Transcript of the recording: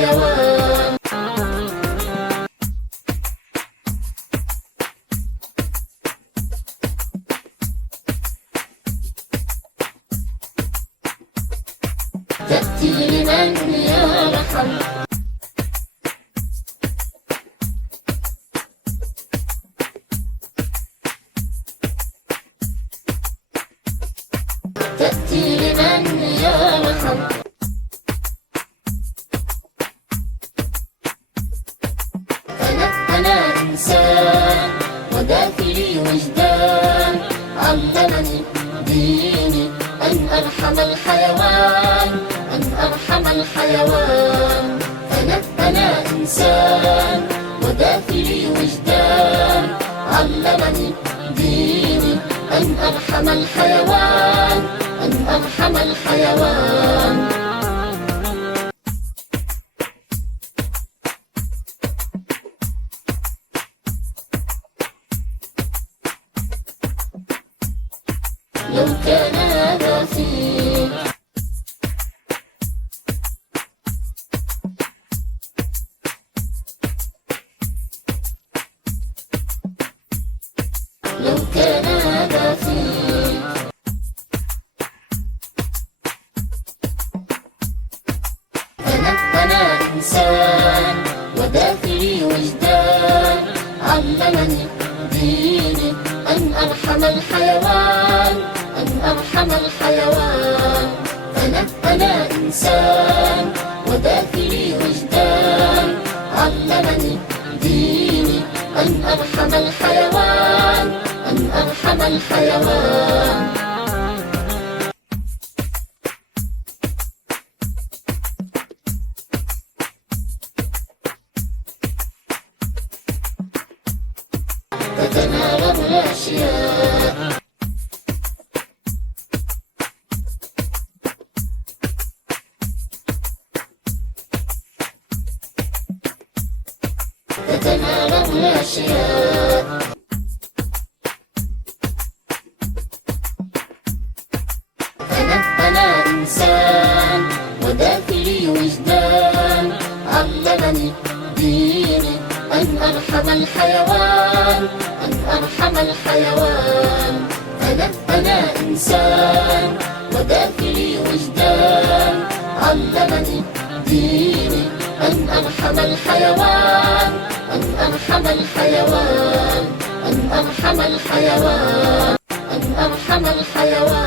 الحيوان. تأتي لمن يرحم، تأتي لمن يرحم، أنا إنسان وداخلي وجدان، علمني ديني أن أرحم الحيوان، أن أرحم الحيوان. أنا إنسان وداخلي وجدان، علمني ديني أن أرحم الحيوان، أن أرحم الحيوان. لو كان هذا فيك، لو كان هذا فيك، أنا إنسان وداخلي وجدان، علمني ديني أن أرحم الحيوان، أن أرحم الحيوان. أنا إنسان وداخلي وجدان، علمني ديني أن أرحم الحيوان، أن أرحم الحيوان. تتناوب الأشياء، تتناوب الأشياء، أنا إنسان وداخلي وجدان، علمني ديني أن أرحم الحيوان، أن أرحم الحيوان. أنا إنسان وداخلي وجدان، علمني ديني أن أرحم الحيوان، أن أرحم الحيوان، أن أرحم الحيوان، أن أرحم الحيوان.